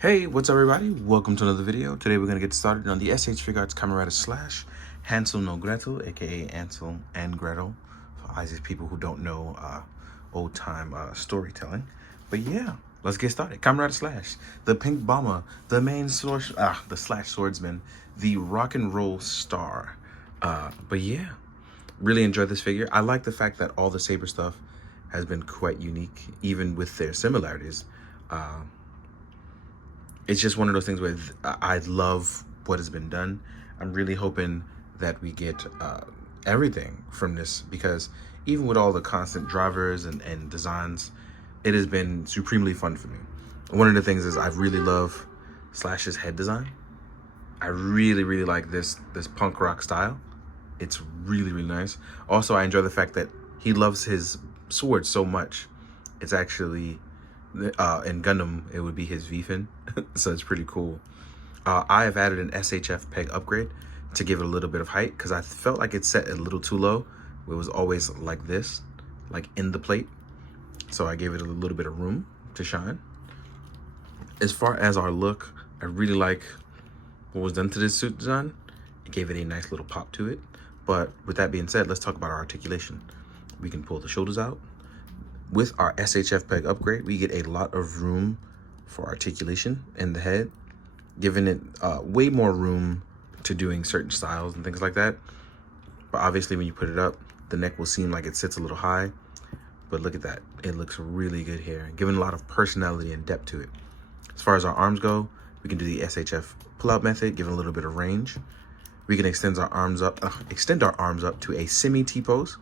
Hey, what's up everybody? Welcome to another video. Today we're going to get started on the SH Figuarts Kamen Hansel no Gretel, aka Hansel and Gretel, for all these people who don't know old time storytelling. But yeah, let's get started. Kamen the pink bomber, the main the slash swordsman, the rock and roll star. But yeah, really enjoyed this figure. I like the fact that all the saber stuff has been quite unique, even with their similarities. It's just one of those things where I love what has been done. I'm really hoping that we get everything from this, because even with all the constant drivers and designs, it has been supremely fun for me. One of the things is I really love Slash's head design. I really like this punk rock style. It's really nice. Also, I enjoy the fact that he loves his sword so much. It's actually in Gundam, it would be his V-fin, so it's pretty cool. I have added an SHF peg upgrade to give it a little bit of height, because I felt like it set a little too low. It was always like this, like in the plate. So I gave it a little bit of room to shine. As far as our look, I really like what was done to this suit design. It gave it a nice little pop to it. But with that being said, let's talk about our articulation. We can pull the shoulders out. With our SHF peg upgrade, we get a lot of room for articulation in the head, giving it way more room to doing certain styles and things like that. But obviously when you put it up, the neck will seem like it sits a little high, but look at that. It looks really good here, giving a lot of personality and depth to it. As far as our arms go, we can do the SHF pull-out method, giving a little bit of range. We can extend our arms up to a semi T-pose.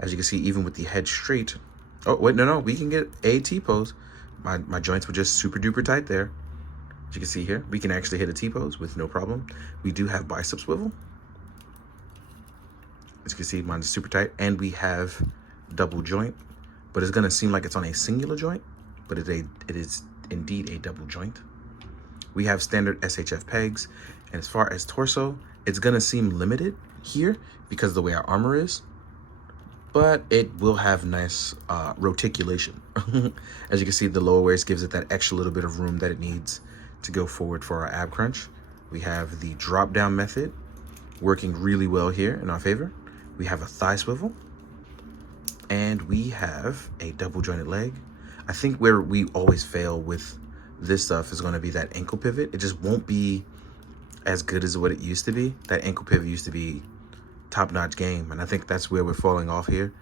As you can see, even with the head straight. Oh, wait, no, we can get a T-pose. My joints were just super duper tight there. As you can see here, we can actually hit a T-pose with no problem. We do have bicep swivel. As you can see, mine is super tight. And we have double joint, but it's gonna seem like it's on a singular joint, but it is indeed a double joint. We have standard SHF pegs. And as far as torso, it's gonna seem limited here because of the way our armor is, but it will have nice roticulation. As you can see, the lower waist gives it that extra little bit of room that it needs to go forward for our ab crunch. We have the drop down method working really well here in our favor. We have a thigh swivel, and we have a double jointed leg. I think where we always fail with this stuff is going to be that ankle pivot. It just won't be as good as what it used to be. That ankle pivot used to be top-notch game, and I think that's where we're falling off here,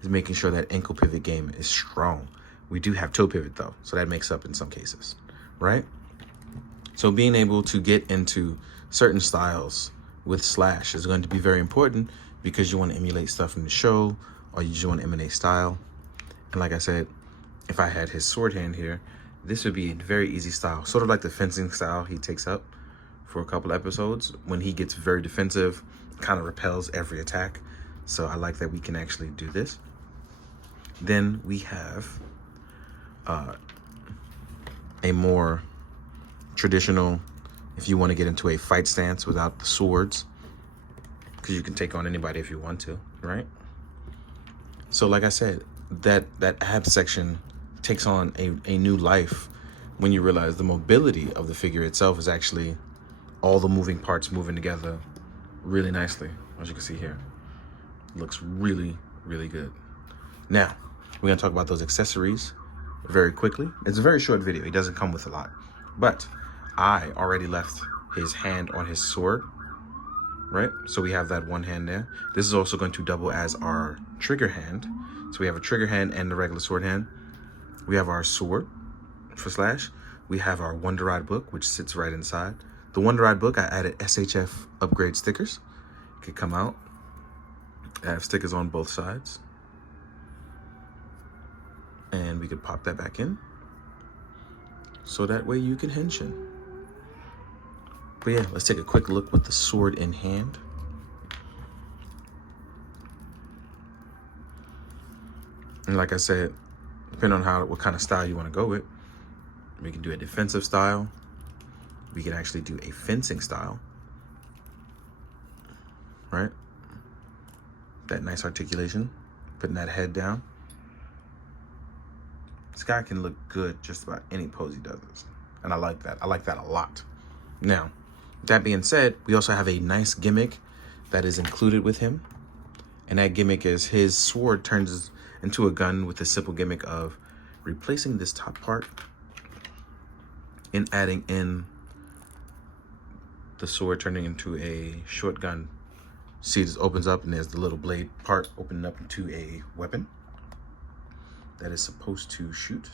is making sure that ankle pivot game is strong. We do have toe pivot though, so that makes up in some cases, right? So being able to get into certain styles with Slash is going to be very important, because you want to emulate stuff from the show, or you just want to emulate style. And like I said, if I had his sword hand here, this would be a very easy style, sort of like the fencing style he takes up for a couple episodes. When he gets very defensive, kind of repels every attack. So I like that we can actually do this. Then we have a more traditional, if you want to get into a fight stance without the swords, because you can take on anybody if you want to, right? So like I said, that ab section takes on a new life when you realize the mobility of the figure itself is actually all the moving parts moving together really nicely. As you can see here, it looks really good. Now we're gonna talk about those accessories very quickly. It's a very short video, it doesn't come with a lot, but I already left his hand on his sword, right? So we have that one hand there. This is also going to double as our trigger hand. So we have a trigger hand and the regular sword hand. We have our sword for Slash. We have our Wonder Ride book, which sits right inside. The Wonder Ride book, I added SHF upgrade stickers. It could come out. I have stickers on both sides. And we could pop that back in, so that way you can henshin. But yeah, let's take a quick look with the sword in hand. And like I said, depending on what kind of style you want to go with, we can do a defensive style. We can actually do a fencing style, right? That nice articulation, putting that head down. This guy can look good just about any pose he does. And I like that. I like that a lot. Now, that being said, we also have a nice gimmick that is included with him. And that gimmick is his sword turns into a gun with the simple gimmick of replacing this top part and adding in the sword turning into a short gun. See, this opens up and there's the little blade part opening up into a weapon that is supposed to shoot.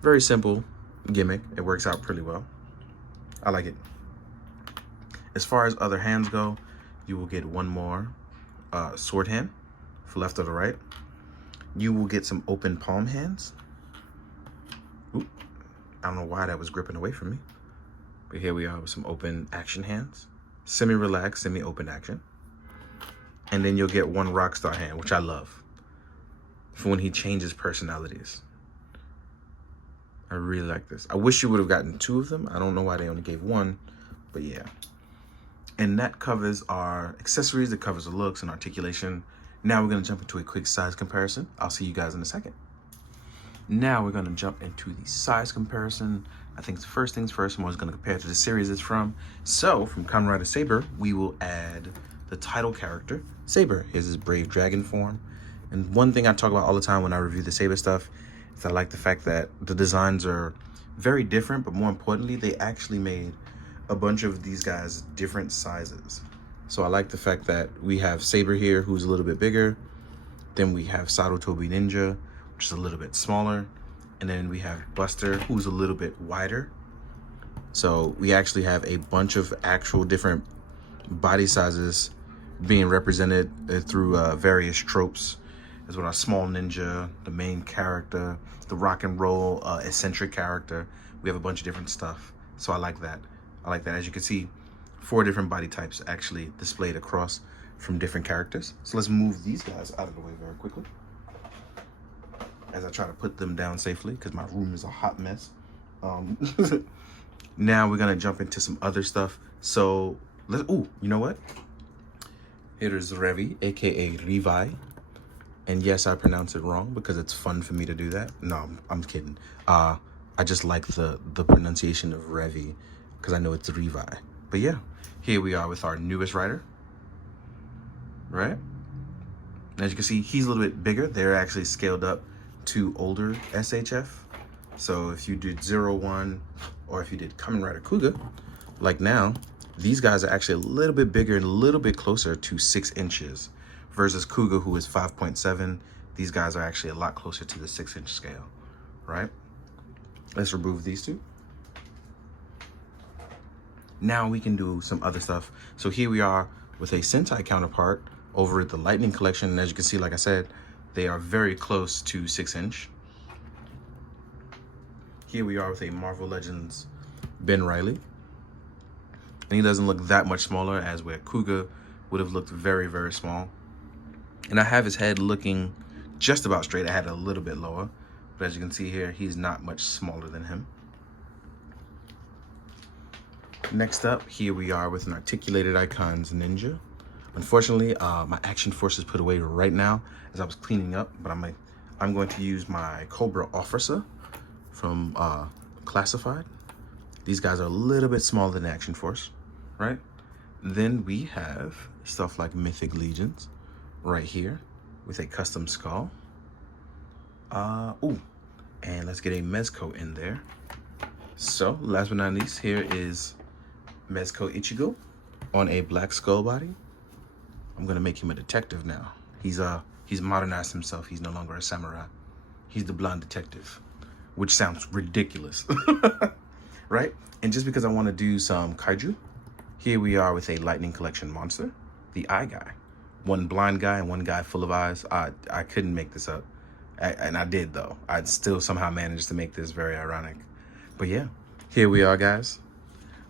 Very simple gimmick. It works out pretty well. I like it. As far as other hands go, you will get one more sword hand for left or the right. You will get some open palm hands. Oop. I don't know why that was gripping away from me. But here we are with some open action hands. Semi-relaxed, semi-open action. And then you'll get one rockstar hand, which I love, for when he changes personalities. I really like this. I wish you would have gotten 2 of them. I don't know why they only gave 1, but yeah. And that covers our accessories, that covers the looks and articulation. Now we're gonna jump into a quick size comparison. I'll see you guys in a second. Now we're gonna jump into the size comparison. I think the first things first, I'm always gonna compare to the series it's from. So from Kamen Rider Saber, we will add the title character, Saber. Here's his brave dragon form. And one thing I talk about all the time when I review the Saber stuff is I like the fact that the designs are very different, but more importantly, they actually made a bunch of these guys different sizes. So I like the fact that we have Saber here, who's a little bit bigger. Then we have Sarutobi Ninja, which is a little bit smaller. And then we have Buster, who's a little bit wider. So we actually have a bunch of actual different body sizes being represented through various tropes. As well as Small Ninja, the main character, the rock and roll eccentric character. We have a bunch of different stuff. So I like that. I like that. As you can see, 4 different body types actually displayed across from different characters. So let's move these guys out of the way very quickly as I try to put them down safely because my room is a hot mess. Now we're gonna jump into some other stuff. So let's, you know what? Here's Revi, aka Revi. And yes, I pronounce it wrong because it's fun for me to do that. No, I'm kidding. I just like the pronunciation of Revi because I know it's Revi. But yeah, here we are with our newest rider, right? And as you can see, he's a little bit bigger. They're actually scaled up to older SHF. So if you did 01 or if you did Kamen Rider Kuga, like now, these guys are actually a little bit bigger and a little bit closer to 6 inches versus Kuga, who is 5.7. These guys are actually a lot closer to the 6-inch scale, right? Let's remove these 2. Now we can do some other stuff. So here we are with a Sentai counterpart over at the Lightning Collection. And as you can see, like I said, they are very close to 6-inch. Here we are with a Marvel Legends Ben Reilly. And he doesn't look that much smaller as where Kuga would have looked very, very small. And I have his head looking just about straight. I had it a little bit lower. But as you can see here, he's not much smaller than him. Next up, here we are with an Articulated Icons Ninja. Unfortunately, my Action Force is put away right now as I was cleaning up, but I'm going to use my Cobra Officer from Classified. These guys are a little bit smaller than Action Force, right? Then we have stuff like Mythic Legions right here with a custom skull. And let's get a Mezco in there. So last but not least, here is Mezco Ichigo on a black skull body. I'm gonna make him a detective now. He's modernized himself. He's no longer a samurai. He's the blonde detective, which sounds ridiculous, right? And just because I want to do some kaiju, here we are with a Lightning Collection monster, the Eye Guy. One blind guy and one guy full of eyes. I couldn't make this up, and I did though. I still somehow managed to make this very ironic. But yeah, here we are, guys.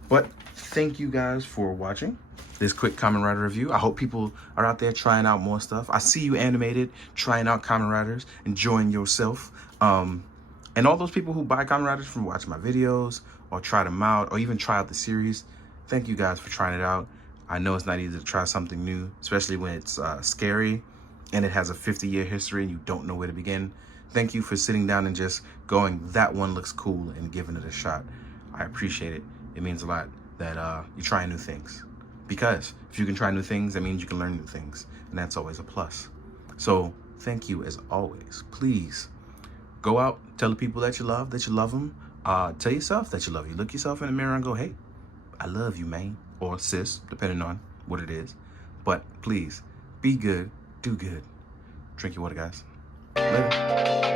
But thank you guys for watching this quick Kamen Rider review. I hope people are out there trying out more stuff. I see you animated, trying out Kamen Riders, enjoying yourself. And all those people who buy Kamen Riders from watching my videos or try them out or even try out the series, thank you guys for trying it out. I know it's not easy to try something new, especially when it's scary and it has a 50-year history and you don't know where to begin. Thank you for sitting down and just going, that one looks cool, and giving it a shot. I appreciate it. It means a lot that you're trying new things. Because if you can try new things, that means you can learn new things. And that's always a plus. So thank you as always. Please go out, tell the people that you love them. Tell yourself that you love you. Look yourself in the mirror and go, hey, I love you, man. Or sis, depending on what it is. But please, be good, do good. Drink your water, guys. Later.